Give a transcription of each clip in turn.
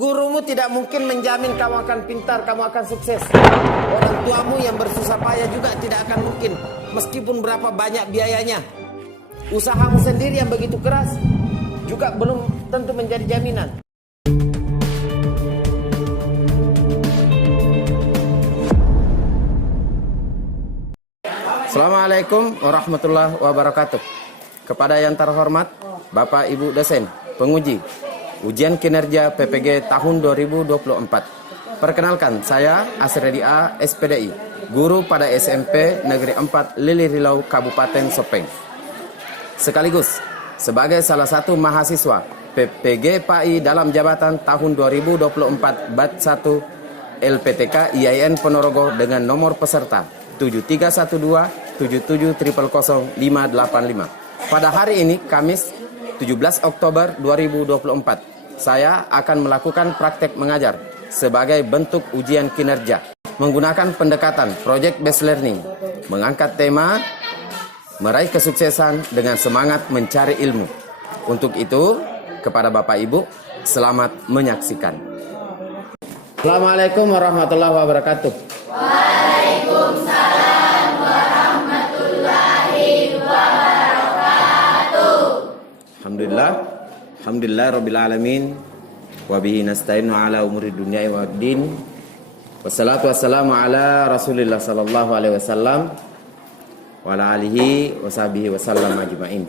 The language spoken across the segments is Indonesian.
Gurumu tidak mungkin menjamin kamu akan pintar, kamu akan sukses. Orang tuamu yang bersusah payah juga tidak akan mungkin, meskipun berapa banyak biayanya. Usahamu sendiri yang begitu keras juga belum tentu menjadi jaminan. Assalamualaikum warahmatullahi wabarakatuh. Kepada yang terhormat Bapak Ibu dosen, penguji ujian kinerja PPG tahun 2024. Perkenalkan, saya Asredi A, SPDI, guru pada SMP Negeri 4 Lili Rilau, Kabupaten Sopeng. Sekaligus sebagai salah satu mahasiswa PPG PAI dalam jabatan tahun 2024 Bat 1 LPTK IAIN Ponorogo dengan nomor peserta 7312 77000585. Pada hari ini, Kamis 17 Oktober 2024, saya akan melakukan praktek mengajar sebagai bentuk ujian kinerja menggunakan pendekatan Project Based Learning, mengangkat tema meraih kesuksesan dengan semangat mencari ilmu. Untuk itu, kepada Bapak Ibu, selamat menyaksikan. Assalamualaikum warahmatullahi wabarakatuh. Waalaikumsalam warahmatullahi wabarakatuh. Alhamdulillah rabbil alamin wa bihi nasta'inu ala umuri dunya waddin. Wassalatu wassalamu ala Rasulillah sallallahu alaihi wasallam wa ala alihi washabihi wasallam ajmain.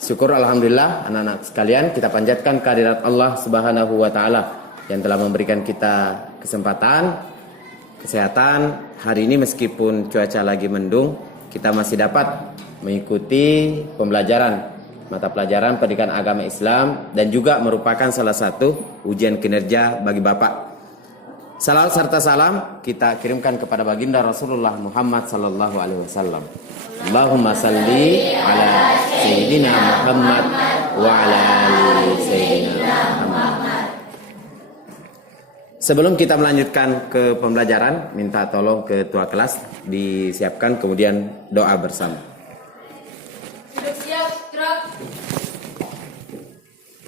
Syukur alhamdulillah anak-anak sekalian, kita panjatkan kehadirat Allah Subhanahu wa taala yang telah memberikan kita kesempatan, kesehatan. Hari ini meskipun cuaca lagi mendung, kita masih dapat mengikuti pembelajaran mata pelajaran pendidikan agama Islam dan juga merupakan salah satu ujian kinerja bagi Bapak. Salawat serta salam kita kirimkan kepada baginda Rasulullah Muhammad sallallahu alaihi wasallam. Allahumma salli ala sayyidina Muhammad wa ala ali sayyidina Muhammad. Sebelum kita melanjutkan ke pembelajaran, minta tolong ketua kelas disiapkan kemudian doa bersama.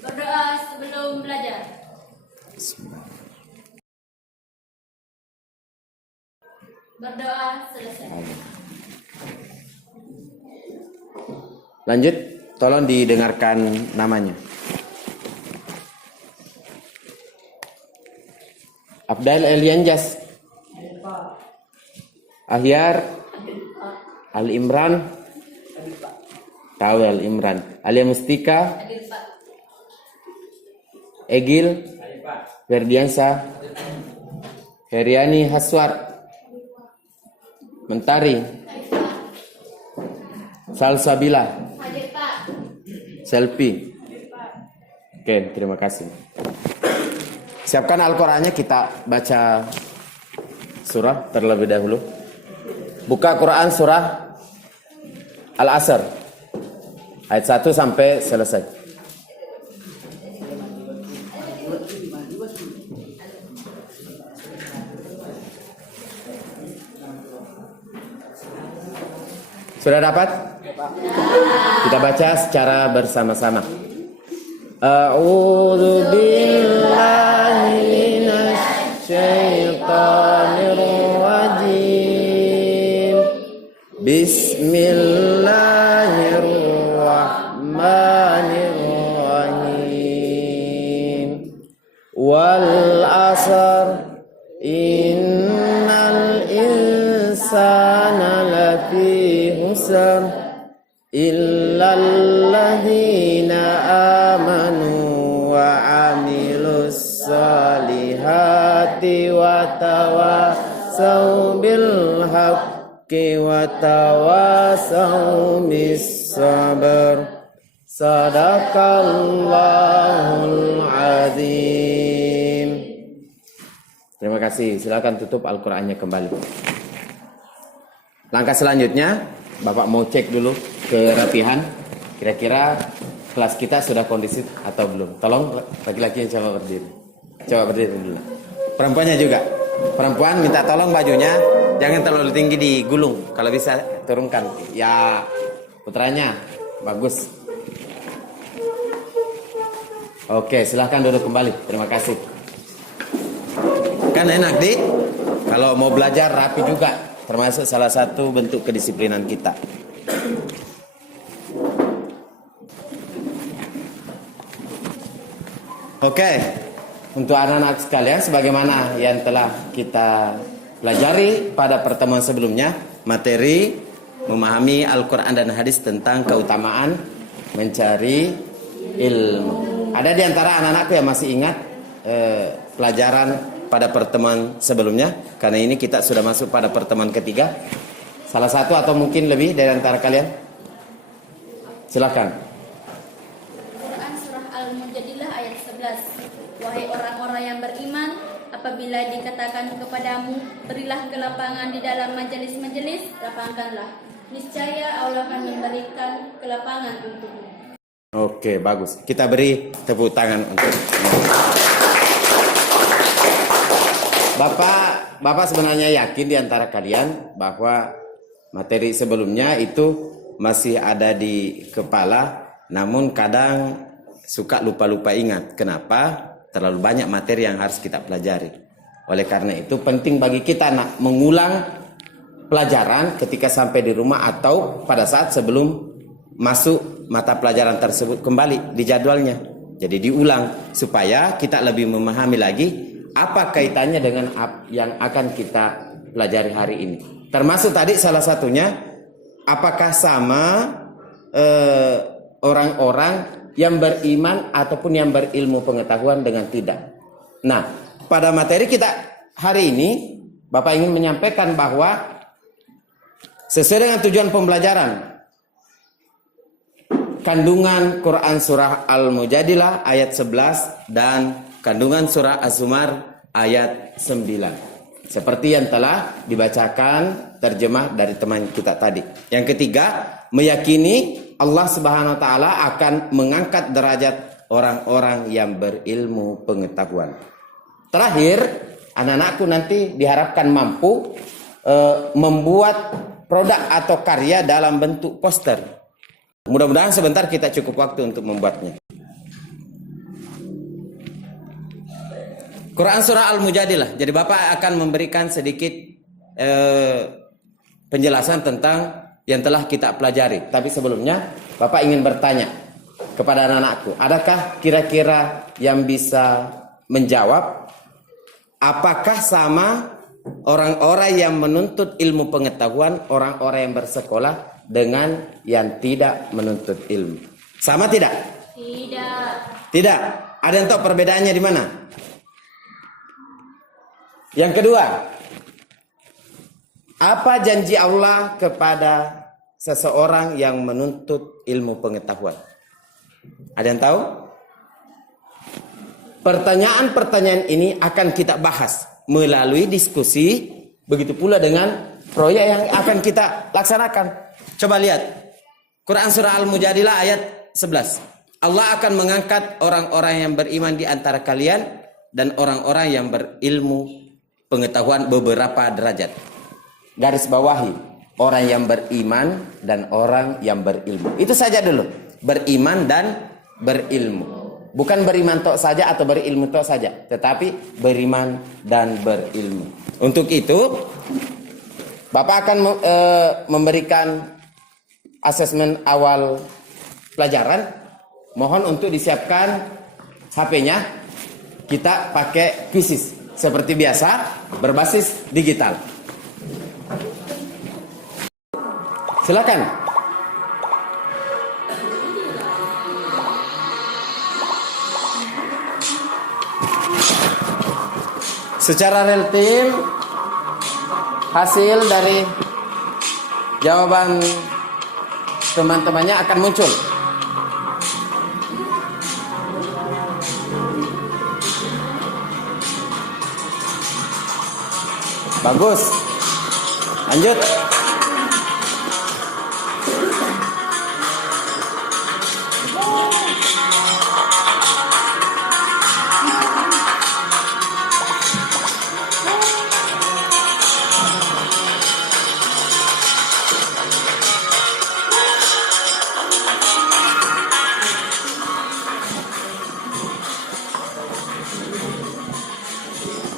Berdoa sebelum belajar. Berdoa selesai. Lanjut, tolong didengarkan namanya. Abdal Elianjas, Ahyar, Al Imran, Tawel Imran, Alia Mustika, Egil, Ferdiansa, Heriani Haswar, Mentari, Salsabila, Selfie. Oke, terima kasih. Siapkan Al-Qur'annya, kita baca surah terlebih dahulu. Buka Quran surah Al-Asr ayat 1 sampai selesai. Sudah dapat? Kita baca secara bersama-sama. A'udzu billahi minasy syaithanir rajim. Bismillahirrahmanirrahim. Wal 'asr innal insana lafi khusr illalladzina amanu wa amilus salihati wa tawasaw bil haqqi wa tawasaw bis sabr. Sadaqallahul azim. Terima kasih. Silakan tutup Al-Qur'annya kembali. Langkah selanjutnya, Bapak mau cek dulu kerapihan. Kira-kira kelas kita sudah kondusif atau belum? Tolong laki-laki yang coba berdiri. Coba berdiri dulu. Perempuannya juga. Perempuan minta tolong bajunya jangan terlalu tinggi digulung. Kalau bisa turunkan. Ya, putranya bagus. Oke, silahkan duduk kembali. Terima kasih. Kan enak di kalau mau belajar rapi juga, termasuk salah satu bentuk kedisiplinan kita. Oke, untuk anak-anak sekalian, sebagaimana yang telah kita pelajari pada pertemuan sebelumnya, materi memahami Al-Quran dan hadis tentang keutamaan mencari ilmu. Ada di antara anak-anakku yang masih ingat pelajaran pada pertemuan sebelumnya, karena ini kita sudah masuk pada pertemuan ketiga. Salah satu atau mungkin lebih dari antara kalian, silakan. Quran surah Al-Mujadilah ayat 11. Wahai orang-orang yang beriman, apabila dikatakan kepadamu, berilah kelapangan di dalam majelis-majelis, lapangkanlah. Niscaya Allah akan memberikan kelapangan untukmu. Oke, bagus. Kita beri tepuk tangan untuk Bapak sebenarnya yakin di antara kalian bahwa materi sebelumnya itu masih ada di kepala, namun kadang suka lupa-lupa ingat. Kenapa? Terlalu banyak materi yang harus kita pelajari. Oleh karena itu penting bagi kita mengulang pelajaran ketika sampai di rumah atau pada saat sebelum masuk mata pelajaran tersebut kembali di jadwalnya. Jadi diulang supaya kita lebih memahami lagi apa kaitannya dengan yang akan kita pelajari hari ini. Termasuk tadi salah satunya, apakah sama orang-orang yang beriman ataupun yang berilmu pengetahuan dengan tidak. Nah, pada materi kita hari ini, Bapak ingin menyampaikan bahwa sesuai dengan tujuan pembelajaran, kandungan Quran surah Al-Mujadilah ayat 11 dan kandungan surah Az-Zumar ayat 9. Seperti yang telah dibacakan terjemah dari teman kita tadi. Yang ketiga, meyakini Allah Subhanahu wa taala akan mengangkat derajat orang-orang yang berilmu pengetahuan. Terakhir, anak-anakku nanti diharapkan mampu membuat produk atau karya dalam bentuk poster. Mudah-mudahan sebentar kita cukup waktu untuk membuatnya. Quran surah Al-Mujadilah. Jadi Bapak akan memberikan sedikit penjelasan tentang yang telah kita pelajari. Tapi sebelumnya Bapak ingin bertanya kepada anak-anakku, adakah kira-kira yang bisa menjawab apakah sama orang-orang yang menuntut ilmu pengetahuan, orang-orang yang bersekolah dengan yang tidak menuntut ilmu? Sama tidak? Tidak. Tidak. Ada yang tahu perbedaannya di mana? Yang kedua, apa janji Allah kepada seseorang yang menuntut ilmu pengetahuan? Ada yang tahu? Pertanyaan-pertanyaan ini akan kita bahas melalui diskusi, begitu pula dengan proyek yang akan kita laksanakan. Coba lihat Quran surah Al-Mujadilah ayat 11. Allah akan mengangkat orang-orang yang beriman di antara kalian dan orang-orang yang berilmu pengetahuan beberapa derajat. Garis bawahi, orang yang beriman dan orang yang berilmu. Itu saja dulu. Beriman dan berilmu. Bukan beriman tok saja atau berilmu tok saja, tetapi beriman dan berilmu. Untuk itu, Bapak akan memberikan asesmen awal pelajaran. Mohon untuk disiapkan HP-nya. Kita pakai kuisis seperti biasa, berbasis digital. Silakan. Secara real time, hasil dari jawaban teman-temannya akan muncul. Bagus. Lanjut.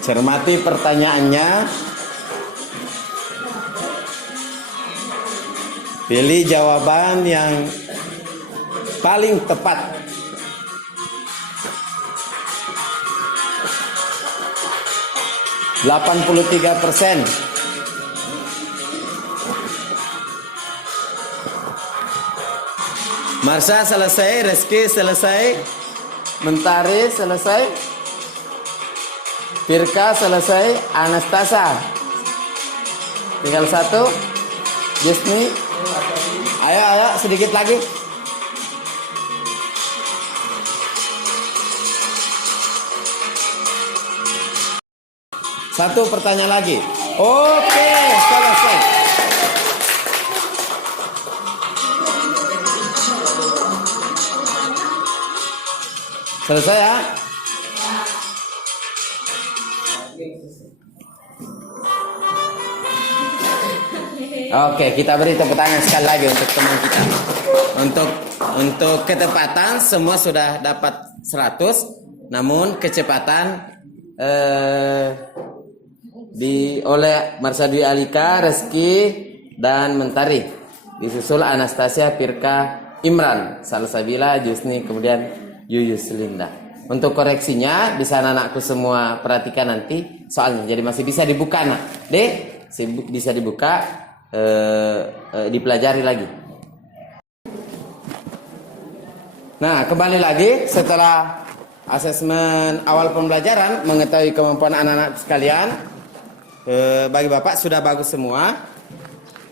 Cermati pertanyaannya. Pilih jawaban yang paling tepat. %83. Marsha selesai, Reski selesai, Mentari selesai, Firka selesai, Anastasia tinggal satu, Jesni. Ayo sedikit lagi. Satu pertanyaan lagi. Oke, selesai. Selesai ya? Oke, kita beri tepuk tangan sekali lagi untuk teman kita. Untuk ketepatan semua sudah dapat 100, namun kecepatan oleh Marsha Dwi Alika, Reski dan Mentari. Disusul Anastasia, Firka, Imran, Salsabila, Jusni, kemudian Yuyus Linda. Untuk koreksinya bisa anak-anakku semua perhatikan nanti soalnya. Jadi masih bisa dibuka nak. Bisa dibuka, dipelajari lagi. Nah, kembali lagi setelah asesmen awal pembelajaran mengetahui kemampuan anak-anak sekalian. Bagi Bapak sudah bagus semua.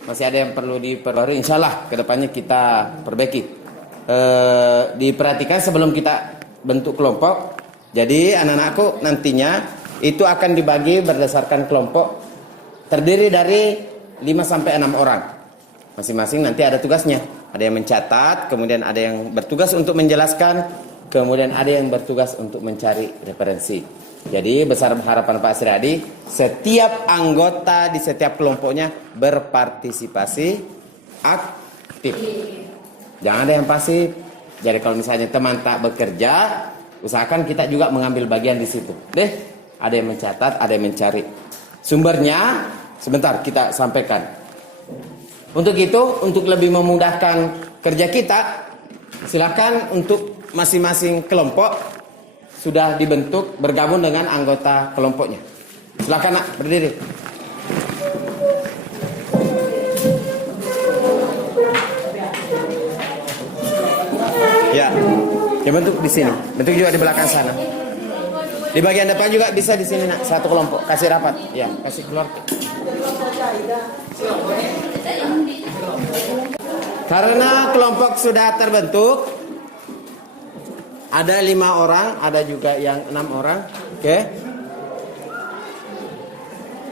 Masih ada yang perlu diperbarui. Insyaallah kedepannya kita perbaiki. Diperhatikan sebelum kita bentuk kelompok. Jadi anak-anakku nantinya itu akan dibagi berdasarkan kelompok terdiri dari 5 sampai 6 orang. Masing-masing nanti ada tugasnya. Ada yang mencatat, kemudian ada yang bertugas untuk menjelaskan, kemudian ada yang bertugas untuk mencari referensi. Jadi besar harapan Pak Sri Adi, setiap anggota di setiap kelompoknya berpartisipasi aktif. Jangan ada yang pasif. Jadi kalau misalnya teman tak bekerja, usahakan kita juga mengambil bagian di situ. Ada yang mencatat, ada yang mencari. Sumbernya sebentar kita sampaikan. Untuk itu, untuk lebih memudahkan kerja kita, silakan untuk masing-masing kelompok sudah dibentuk bergabung dengan anggota kelompoknya. Silakan nak berdiri. Ya, bentuk di sini. Bentuk juga di belakang sana. Di bagian depan juga bisa di sini nak. Satu kelompok. Kasih rapat. Ya, kasih keluar. Karena kelompok sudah terbentuk, ada 5 orang, ada juga yang 6 orang. Oke.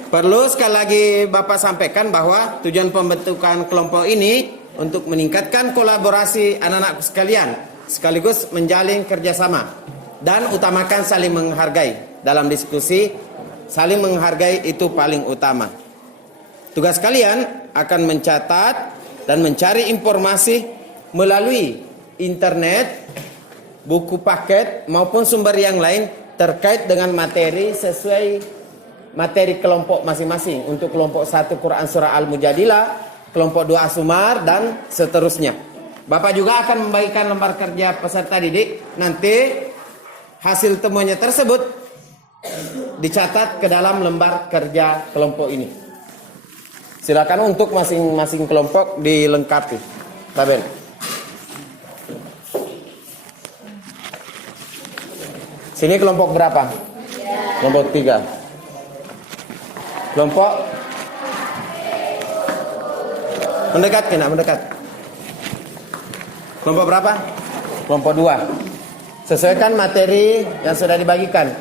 Perlu sekali lagi Bapak sampaikan bahwa tujuan pembentukan kelompok ini untuk meningkatkan kolaborasi anak-anakku sekalian, sekaligus menjalin kerjasama dan utamakan saling menghargai. Dalam diskusi, saling menghargai itu paling utama. Tugas kalian akan mencatat dan mencari informasi melalui internet, buku paket maupun sumber yang lain terkait dengan materi sesuai materi kelompok masing-masing. Untuk kelompok 1 Quran Surah Al-Mujadilah, kelompok 2 As-Sumar dan seterusnya. Bapak juga akan membagikan lembar kerja peserta didik. Nanti hasil temuannya tersebut dicatat ke dalam lembar kerja kelompok ini. Silakan untuk masing-masing kelompok dilengkapi. Tabel. Sini kelompok berapa? Kelompok 3. Kelompok mendekat, kena mendekat. Kelompok berapa? Kelompok 2. Sesuaikan materi yang sudah dibagikan.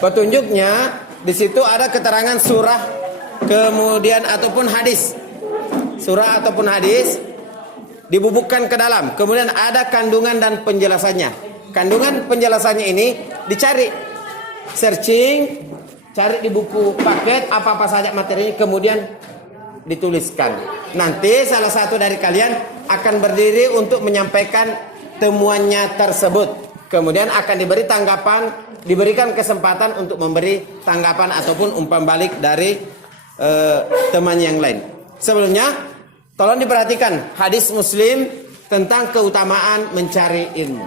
Petunjuknya di situ ada keterangan surah, kemudian ataupun hadis. Surah ataupun hadis dibubukkan ke dalam. Kemudian ada kandungan dan penjelasannya. Kandungan penjelasannya ini dicari, searching, cari di buku paket apa-apa saja materinya, kemudian dituliskan. Nanti salah satu dari kalian akan berdiri untuk menyampaikan temuannya tersebut. Kemudian akan diberi tanggapan diberikan kesempatan untuk memberi tanggapan ataupun umpan balik dari teman yang lain. Sebelumnya, tolong diperhatikan hadis Muslim tentang keutamaan mencari ilmu.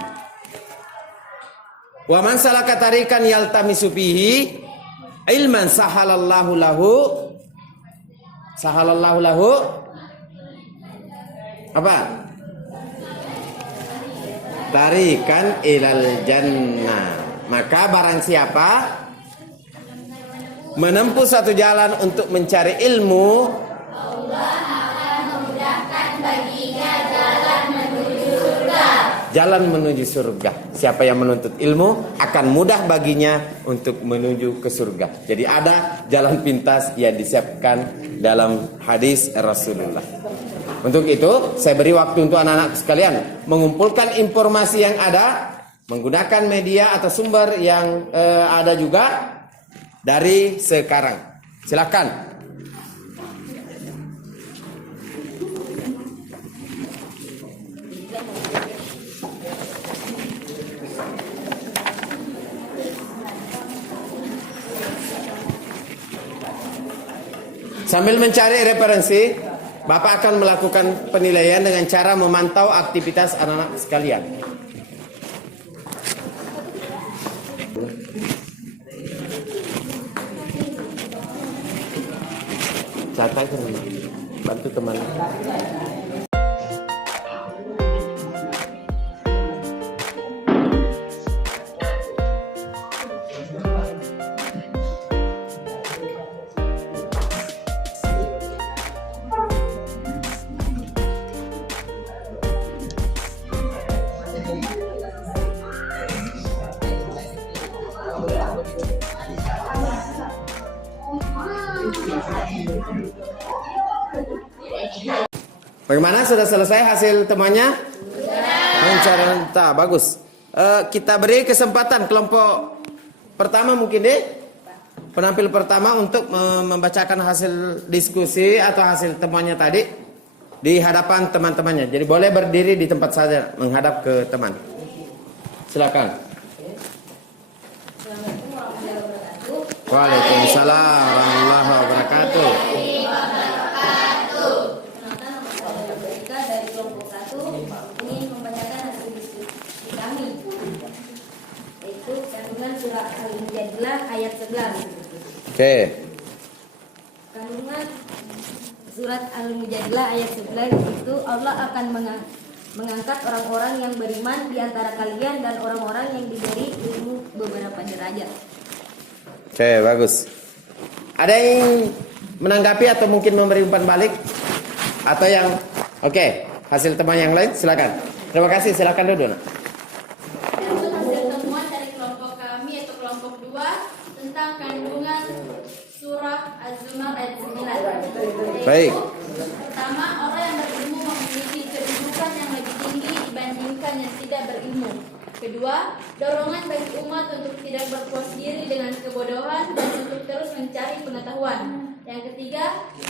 Wa man salaka tariqan yaltamisu fihi ilman sahalallahu lahu apa? Tarikan ilal jannah. Maka barang siapa menempuh satu jalan untuk mencari ilmu, Allah akan memudahkan baginya jalan menuju surga. Jalan menuju surga. Siapa yang menuntut ilmu akan mudah baginya untuk menuju ke surga. Jadi ada jalan pintas yang disiapkan dalam hadis Rasulullah. Untuk itu, saya beri waktu untuk anak-anak sekalian mengumpulkan informasi yang ada, menggunakan media atau sumber yang ada juga dari sekarang. Silakan. Sambil mencari referensi, Bapak akan melakukan penilaian dengan cara memantau aktivitas anak-anak sekalian. Catat, bantu teman. Bagaimana, sudah selesai hasil temannya? Pencarian, bagus. Kita beri kesempatan kelompok pertama mungkin deh, penampil pertama untuk membacakan hasil diskusi atau hasil temannya tadi di hadapan teman-temannya. Jadi boleh berdiri di tempat saja menghadap ke teman. Silakan. Waalaikumsalam warahmatullahi wabarakatuh. Surah Al-Mujadilah ayat 11. Oke. Kandungan surat Al-Mujadilah ayat 11 itu Allah akan mengangkat orang-orang yang beriman di antara kalian dan orang-orang yang diberi ilmu beberapa derajat. Oke, bagus. Ada yang menanggapi atau mungkin memberi umpan balik? Atau yang oke, hasil teman yang lain silakan. Terima kasih, silakan duduk. Tentang kandungan surah Az-Zumar ayat 9. Baik. Pertama, orang yang berilmu memiliki kedudukan yang lebih tinggi dibandingkan yang tidak berilmu. Kedua, dorongan bagi umat untuk tidak berpuas diri dengan kebodohan dan untuk terus mencari pengetahuan. Yang ketiga,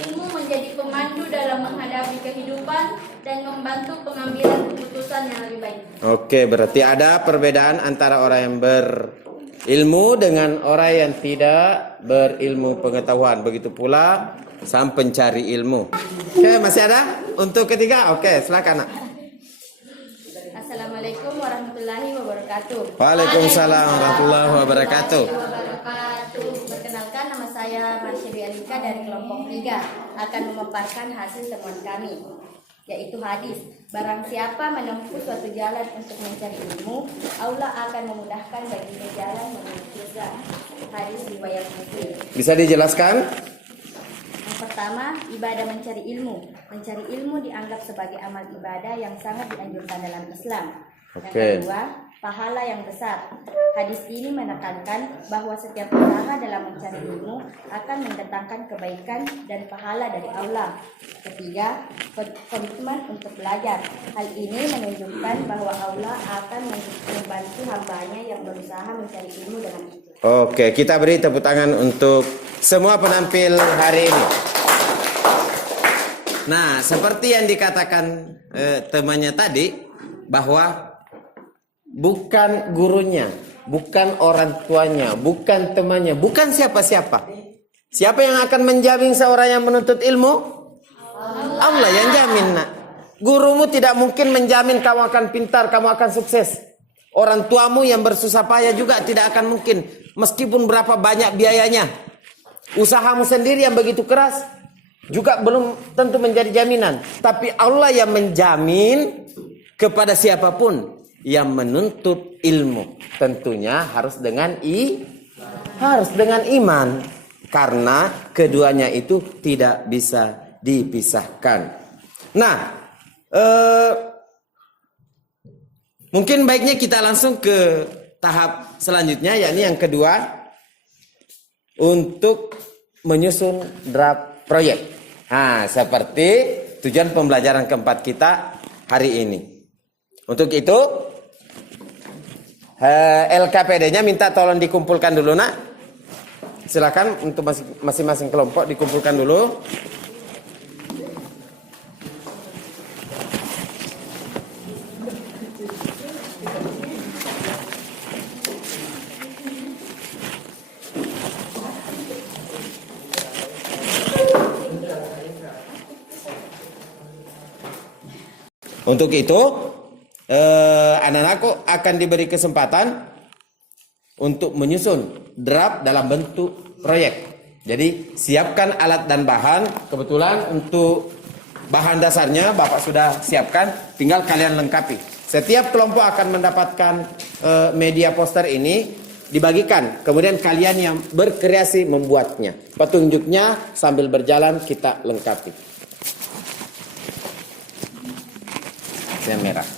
ilmu menjadi pemandu dalam menghadapi kehidupan dan membantu pengambilan keputusan yang lebih baik. Oke, berarti ada perbedaan antara orang yang berilmu dengan orang yang tidak berilmu pengetahuan. Begitu pula sang pencari ilmu. Oke, masih ada? Untuk ketiga? Oke, silakan nak. Assalamualaikum warahmatullahi wabarakatuh. Waalaikumsalam warahmatullahi wabarakatuh. Perkenalkan, nama saya Marsyidi Alika dari kelompok 3 akan memaparkan hasil temuan kami, yaitu hadis. Barang siapa menempuh suatu jalan untuk mencari ilmu, Allah akan memudahkan baginya jalan menuju surga. Hadis riwayat Muslim. Bisa dijelaskan? Yang pertama, ibadah mencari ilmu. Mencari ilmu dianggap sebagai amal ibadah yang sangat dianjurkan dalam Islam. Yang kedua, pahala yang besar. Hadis ini menekankan bahwa setiap usaha dalam mencari ilmu akan mendatangkan kebaikan dan pahala dari Allah. Ketiga, komitmen untuk belajar. Hal ini menunjukkan bahwa Allah akan membantu hambanya yang berusaha mencari ilmu dengan itu. Oke, kita beri tepuk tangan untuk semua penampil hari ini. Nah, seperti yang dikatakan temannya tadi, bahwa bukan gurunya bukan orang tuanya, bukan temannya, bukan siapa-siapa. Siapa yang akan menjamin seorang yang menuntut ilmu? Allah yang jamin, nak. Gurumu tidak mungkin menjamin kamu akan pintar, kamu akan sukses. Orang tuamu yang bersusah payah juga tidak akan mungkin, meskipun berapa banyak biayanya. Usahamu sendiri yang begitu keras juga belum tentu menjadi jaminan. Tapi Allah yang menjamin kepada siapapun yang menuntut ilmu. Tentunya harus dengan iman. Karena keduanya itu tidak bisa dipisahkan. Nah, mungkin baiknya kita langsung ke tahap selanjutnya, yakni yang kedua, untuk menyusun draft proyek. Nah, seperti tujuan pembelajaran keempat kita hari ini. Untuk itu, LKPD-nya minta tolong dikumpulkan dulu, nak. Silakan untuk masing-masing kelompok dikumpulkan dulu. Untuk itu, anak-anakku akan diberi kesempatan untuk menyusun draft dalam bentuk proyek. Jadi siapkan alat dan bahan. Kebetulan untuk bahan dasarnya Bapak sudah siapkan, tinggal kalian lengkapi. Setiap kelompok akan mendapatkan media poster ini, dibagikan. Kemudian kalian yang berkreasi membuatnya. Petunjuknya sambil berjalan kita lengkapi. Yang merah.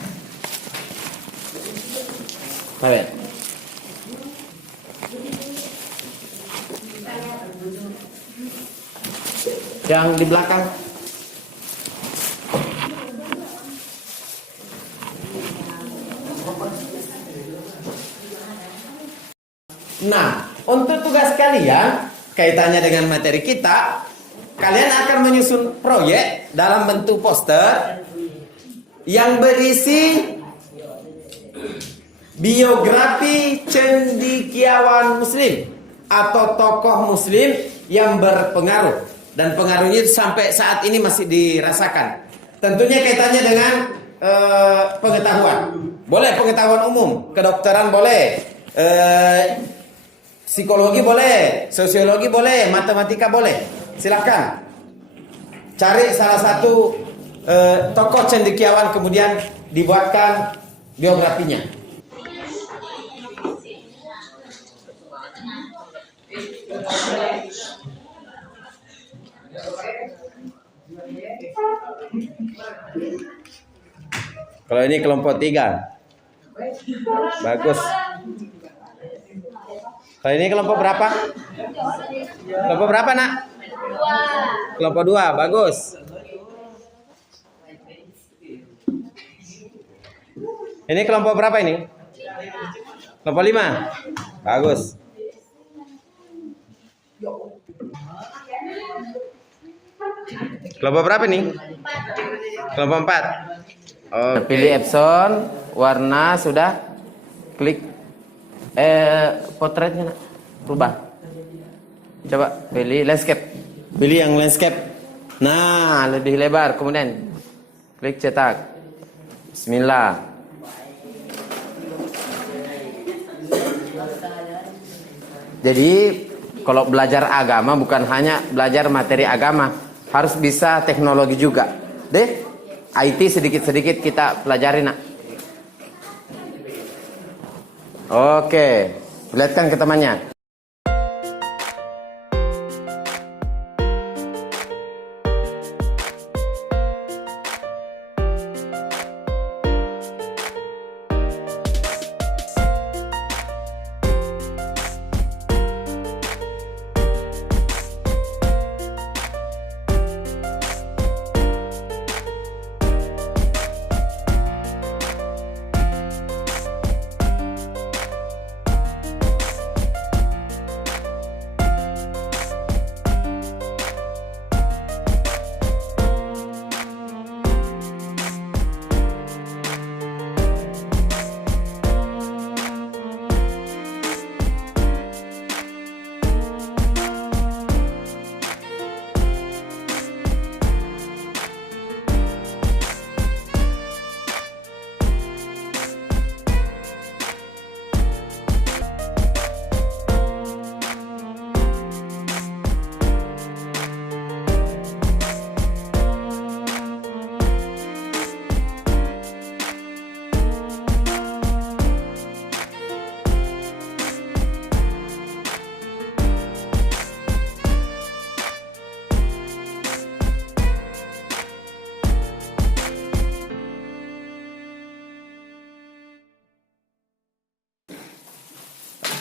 Kalian. Yang di belakang. Nah, untuk tugas kalian kaitannya dengan materi kita, kalian akan menyusun proyek dalam bentuk poster yang berisi biografi cendekiawan muslim atau tokoh muslim yang berpengaruh. Dan pengaruhnya sampai saat ini masih dirasakan. Tentunya kaitannya dengan pengetahuan. Boleh pengetahuan umum, kedokteran boleh, psikologi boleh, sosiologi boleh, matematika boleh. Silakan cari salah satu tokoh cendekiawan kemudian dibuatkan biografinya. Kalau ini kelompok 3, bagus. Kalau ini kelompok berapa? Kelompok berapa, nak? 2. Kelompok 2, bagus. Ini kelompok berapa ini? Kelompok 5, bagus. Kelompok berapa nih? Kelompok 4. Oh, pilih Epson, warna sudah, klik potretnya, rubah. Coba pilih landscape, pilih yang landscape. Nah, lebih lebar, kemudian klik cetak. Bismillah. Jadi kalau belajar agama bukan hanya belajar materi agama, harus bisa teknologi juga. Deh. IT sedikit-sedikit kita pelajari, nak. Oke, lihatkan ke temannya.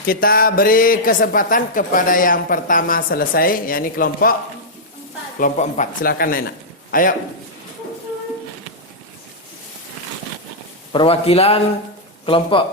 kita beri kesempatan kepada yang pertama selesai, yakni kelompok 4. Silakan Naina. Ayo. Perwakilan kelompok.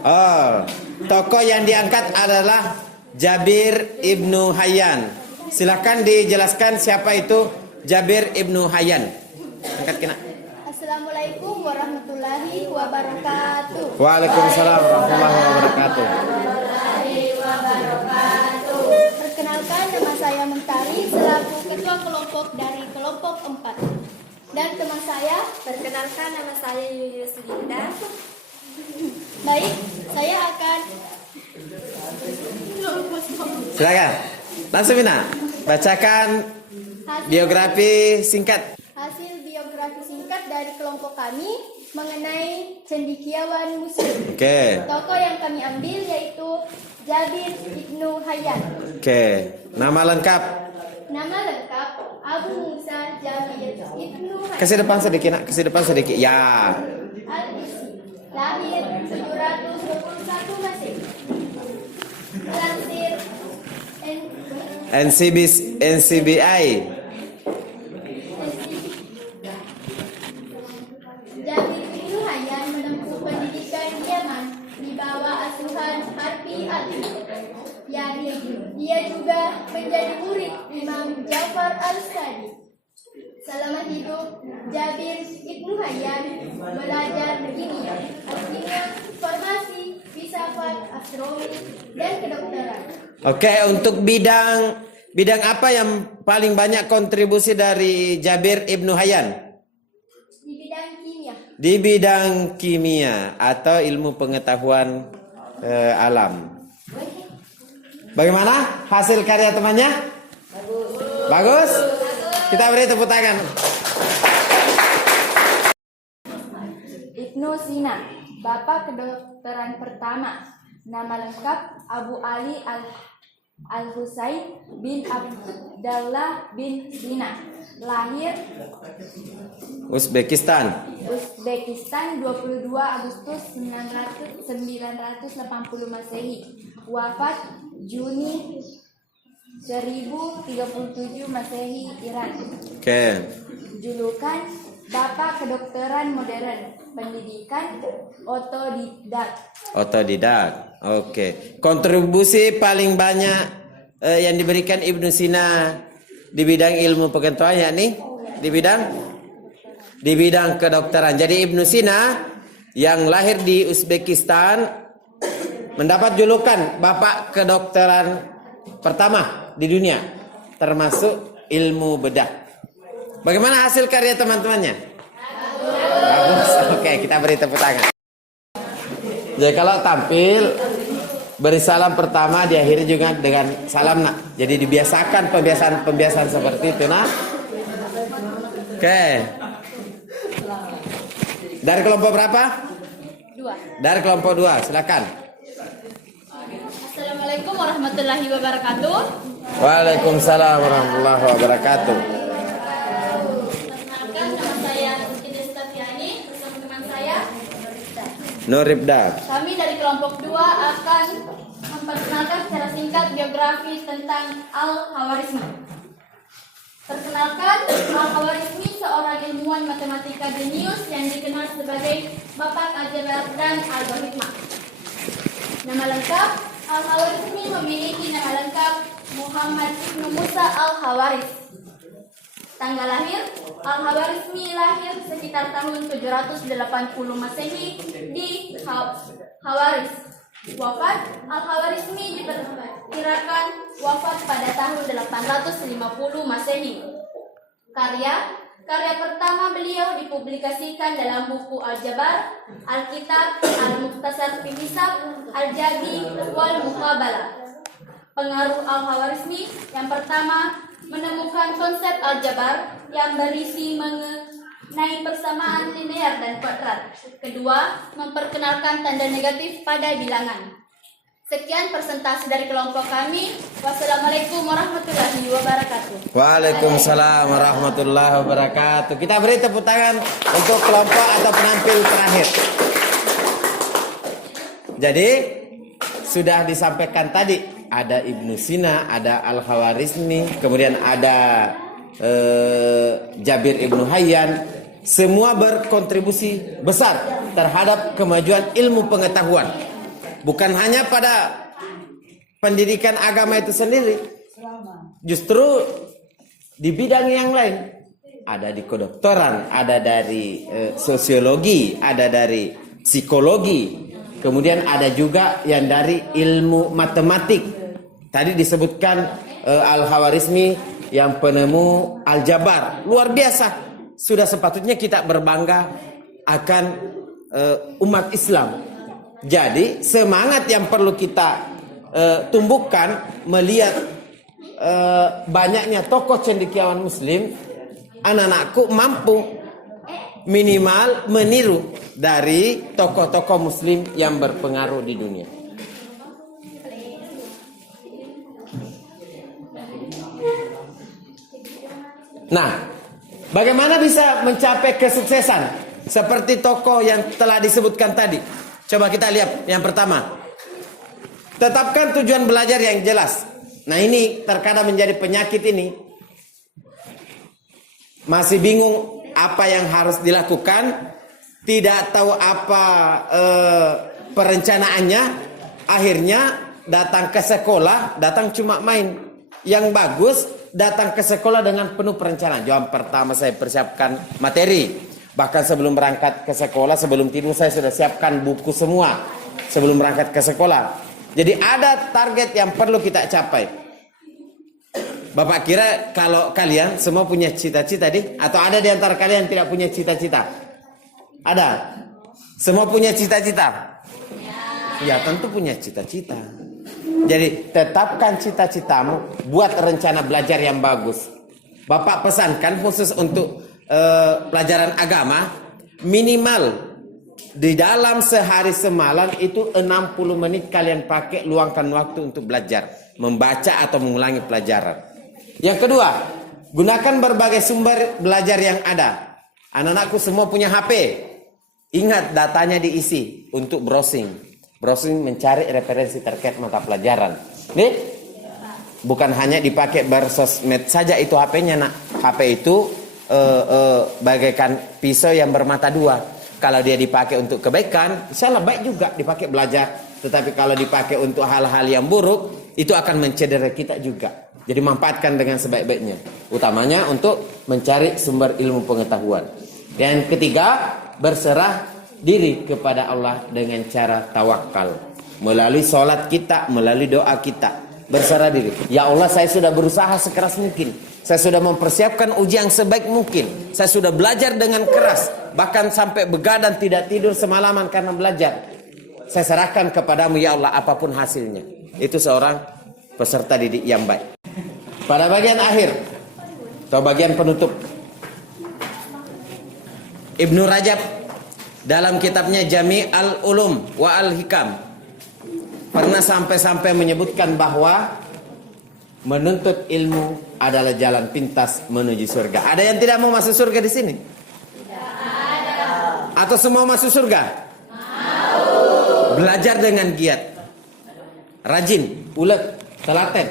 Oh, tokoh yang diangkat adalah Jabir ibnu Hayyan. Silakan dijelaskan siapa itu Jabir ibnu Hayyan. Angkat kena. Assalamualaikum warahmatullahi wabarakatuh. Waalaikumsalam warahmatullahi wabarakatuh. Perkenalkan, nama saya Mentari selaku ketua kelompok dari kelompok 4. Dan teman saya, Perkenalkan, nama saya Yulius Linda. baik, saya akan Silakan. Langsung Mina, bacakan biografi singkat. hasil biografi singkat dari kelompok kami mengenai cendekiawan Muslim. Oke. Tokoh yang kami ambil yaitu Jabir ibnu Hayyan. Oke. Nama lengkap. Nama lengkap Abu Musa Jabir ibnu Hayyan. Kasih depan sedikit, nak. Kasih depan sedikit. Ya. Al-Isi, lahir 721 Masehi. Lansir NCBI. Jabir ibnu Hayyan menempuh pendidikan di Yaman di bawah asuhan Harbi al-Yamin. Dia juga menjadi murid Imam Ja'far al-Sadiq. Selama hidup, Jabir ibnu Hayyan belajar kimia, farmasi, filsafat, astronomi, dan kedokteran. Oke, untuk bidang apa yang paling banyak kontribusi dari Jabir ibnu Hayyan? Di bidang kimia. Di bidang kimia atau ilmu pengetahuan alam. Bagaimana hasil karya temannya? Bagus. Kita beri tepuk tangan. Ibnu Sina, Bapak kedokteran pertama. Nama lengkap Abu Ali Al-Husain bin Abdullah bin Sina. Lahir Uzbekistan. 22 Agustus 980 Masehi. Wafat Juni 1037 Masehi, Iran. Oke. Julukan Bapak kedokteran modern. Pendidikan otodidak. Oke. Kontribusi paling banyak yang diberikan Ibnu Sina di bidang ilmu pengetahuan yakni di bidang kedokteran. Jadi Ibnu Sina yang lahir di Uzbekistan mendapat julukan Bapak kedokteran pertama di dunia, termasuk ilmu bedah. Bagaimana hasil karya teman-temannya? Bagus. Oke, kita beri tepuk tangan. Jadi kalau tampil beri salam pertama diakhiri juga dengan salam nak. Jadi dibiasakan pembiasaan seperti itu nak. Oke. Dari kelompok berapa? 2. Dari kelompok 2, silakan. Assalamualaikum warahmatullahi wabarakatuh. Waalaikumsalam warahmatullahi wabarakatuh. Perkenalkan, nama saya Siti Destafiani bersama teman saya Nuribda. Kami dari kelompok 2 akan memperkenalkan secara singkat biografi tentang Al-Khawarizmi. Perkenalkan, Al-Khawarizmi seorang ilmuwan matematika jenius yang dikenal sebagai Bapak Aljabar dan Algoritma. Nama lengkap, Al-Khawarizmi memiliki nama lengkap Muhammad Ibnu Musa Al-Khawarizm. Tanggal lahir, Al-Khawarizmi lahir sekitar tahun 780 Masehi di Khawarizm. Wafat, Al-Khawarizmi diperkirakan wafat pada tahun 850 Masehi. Karya pertama beliau dipublikasikan dalam buku Al-Jabar, Al-Kitab, Al-Mukhtasar fi Hisab, Al-Jabi, wal Muqabalah. Pengaruh Al-Khawarizmi yang pertama menemukan konsep Al-Jabar yang berisi mengenai persamaan linear dan kuadrat. Kedua, memperkenalkan tanda negatif pada bilangan. Sekian presentasi dari kelompok kami. Wassalamualaikum warahmatullahi wabarakatuh. Waalaikumsalam warahmatullahi wabarakatuh. Kita beri tepuk tangan untuk kelompok atau penampil terakhir. Jadi sudah disampaikan tadi, ada Ibnu Sina, ada Al-Khawarizmi, kemudian ada Jabir Ibnu Hayyan. Semua berkontribusi besar terhadap kemajuan ilmu pengetahuan. Bukan hanya pada pendidikan agama itu sendiri, justru di bidang yang lain. Ada di kedokteran, ada dari sosiologi, ada dari psikologi, kemudian ada juga yang dari ilmu matematik. Tadi disebutkan Al-Khawarizmi yang penemu aljabar, luar biasa. Sudah sepatutnya kita berbangga akan umat Islam. Jadi semangat yang perlu kita tumbuhkan melihat banyaknya tokoh cendekiawan muslim, anak-anakku mampu minimal meniru dari tokoh-tokoh muslim yang berpengaruh di dunia. Nah, bagaimana bisa mencapai kesuksesan seperti tokoh yang telah disebutkan tadi? Coba kita lihat yang pertama. Tetapkan tujuan belajar yang jelas. Nah, ini terkadang menjadi penyakit ini. Masih bingung apa yang harus dilakukan, tidak tahu apa perencanaannya, akhirnya datang ke sekolah, datang cuma main. Yang bagus datang ke sekolah dengan penuh perencanaan. Jam pertama saya persiapkan materi. Bahkan sebelum berangkat ke sekolah, sebelum tidur saya sudah siapkan buku semua sebelum berangkat ke sekolah. Jadi ada target yang perlu kita capai. Bapak kira kalau kalian semua punya cita-cita atau ada di antara kalian yang tidak punya cita-cita? Ada? Semua punya cita-cita? Ya tentu punya cita-cita. Jadi tetapkan cita-citamu, buat rencana belajar yang bagus. Bapak pesankan khusus untuk pelajaran agama, minimal di dalam sehari semalam itu 60 menit kalian pakai luangkan waktu untuk belajar, membaca atau mengulangi pelajaran. Yang kedua, gunakan berbagai sumber belajar yang ada. Anak-anakku semua punya HP. Ingat datanya diisi untuk browsing. Browsing mencari referensi terkait mata pelajaran. Nih, bukan hanya dipakai bersosmed saja itu HP-nya, nak. HP itu bagaikan pisau yang bermata dua. Kalau dia dipakai untuk kebaikan, insyaallah baik juga dipakai belajar. Tetapi kalau dipakai untuk hal-hal yang buruk, itu akan mencederai kita juga. Jadi manfaatkan dengan sebaik-baiknya. Utamanya untuk mencari sumber ilmu pengetahuan. Yang ketiga, berserah diri kepada Allah dengan cara tawakal. Melalui sholat kita, melalui doa kita. Berserah diri. Ya Allah, saya sudah berusaha sekeras mungkin. Saya sudah mempersiapkan ujian sebaik mungkin. Saya sudah belajar dengan keras. Bahkan sampai begadang tidak tidur semalaman karena belajar. Saya serahkan kepadamu ya Allah apapun hasilnya. Itu seorang peserta didik yang baik. Pada bagian akhir atau bagian penutup, Ibnu Rajab dalam kitabnya Jami' al-Ulum wa al-Hikam pernah sampai-sampai menyebutkan bahwa menuntut ilmu adalah jalan pintas menuju surga. Ada yang tidak mau masuk surga di sini? Tidak ada. Atau semua masuk surga? Mau. Belajar dengan giat, rajin, ulet, telaten,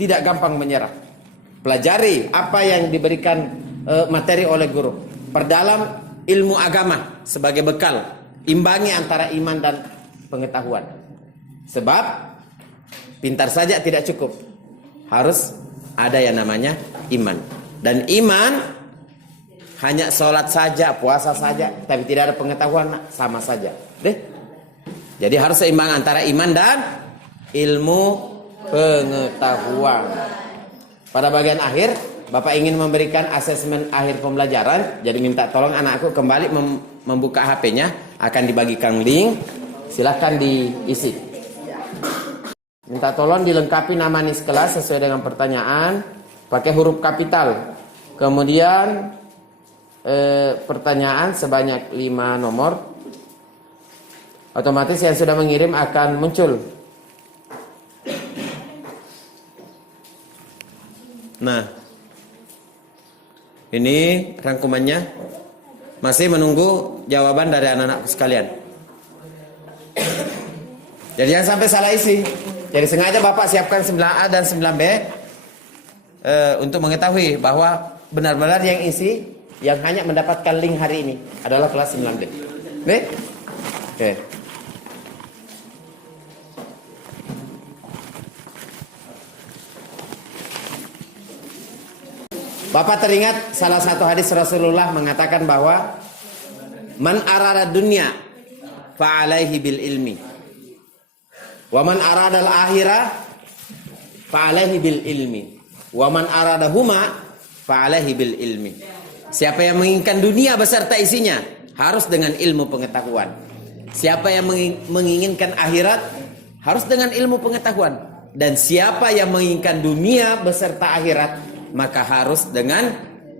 tidak gampang menyerah. Pelajari apa yang diberikan materi oleh guru. Perdalam ilmu agama sebagai bekal. Imbangi antara iman dan pengetahuan. Sebab pintar saja tidak cukup. Harus ada yang namanya iman. Dan iman hanya sholat saja, puasa saja, tapi tidak ada pengetahuan, sama saja. Jadi harus seimbang antara iman dan ilmu pengetahuan. Pada bagian akhir, Bapak ingin memberikan asesmen akhir pembelajaran. Jadi minta tolong anakku kembali membuka HP-nya. Akan dibagikan link. Silahkan diisi. Minta tolong dilengkapi nama NIS kelas sesuai dengan pertanyaan. Pakai huruf kapital. Kemudian pertanyaan sebanyak 5 nomor. Otomatis yang sudah mengirim akan muncul Nah, ini rangkumannya. Masih menunggu jawaban dari anak-anakku sekalian. Jadi jangan sampai salah isi. Jadi sengaja Bapak siapkan 9A dan 9B untuk mengetahui bahwa benar-benar yang isi yang hanya mendapatkan link hari ini adalah kelas 9B. Oke? Oke. Bapak teringat salah satu hadis Rasulullah mengatakan bahwa man arada dunya fa alaihi bil ilmi wa man arada al akhirah fa alaihi bil ilmi wa man arada huma fa alaihi bil ilmi. Siapa yang menginginkan dunia beserta isinya harus dengan ilmu pengetahuan. Siapa yang menginginkan akhirat harus dengan ilmu pengetahuan. Dan siapa yang menginginkan dunia beserta akhirat maka harus dengan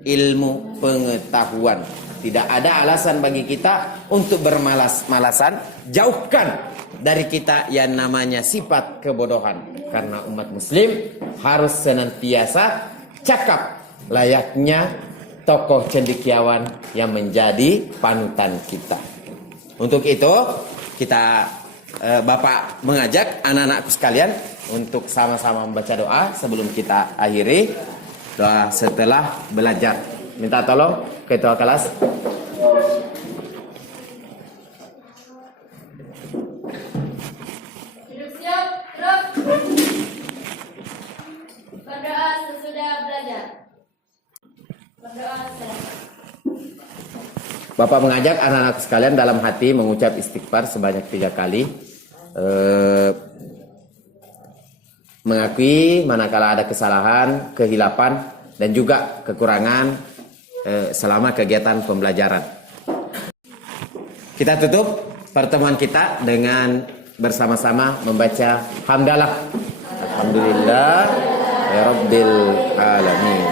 ilmu pengetahuan. Tidak ada alasan bagi kita untuk bermalas-malasan. Jauhkan dari kita yang namanya sifat kebodohan. Karena umat muslim harus senantiasa cakap layaknya tokoh cendekiawan yang menjadi panutan kita. Untuk itu kita Bapak mengajak anak-anakku sekalian untuk sama-sama membaca doa sebelum kita akhiri. Doa setelah belajar. Minta tolong ketua kelas. Duduk siap, gerak. Berdoa sesudah belajar. Berdoa sesudah. Bapak mengajak anak-anak sekalian dalam hati mengucap istighfar sebanyak 3 kali. Mengakui manakala ada kesalahan, kehilapan, dan juga kekurangan selama kegiatan pembelajaran. Kita tutup pertemuan kita dengan bersama-sama membaca hamdalah. Alhamdulillah ya Rabbil Alamin.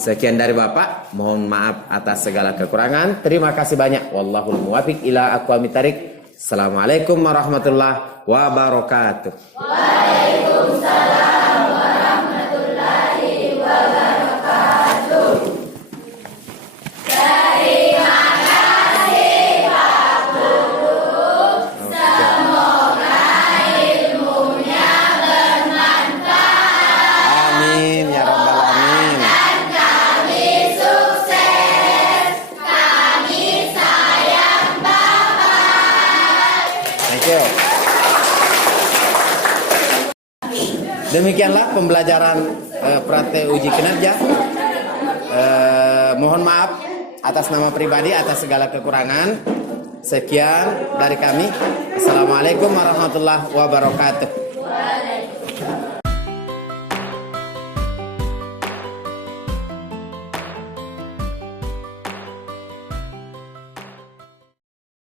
Sekian dari Bapak, mohon maaf atas segala kekurangan. Terima kasih banyak. Wallahul muwafiq ila aqwamit thariq. Assalamualaikum warahmatullahi wabarakatuh. Waalaikumsalam warahmatullahi wabarakatuh. Terima kasih Pak Guru. Semoga ilmunya bermanfaat. Amin ya rabbal alamin. Dan kami sukses. Kami sayang Bapak. Thank you. Demikianlah pembelajaran praktek uji kinerja. Mohon maaf atas nama pribadi atas segala kekurangan. Sekian dari kami. Assalamualaikum warahmatullahi wabarakatuh.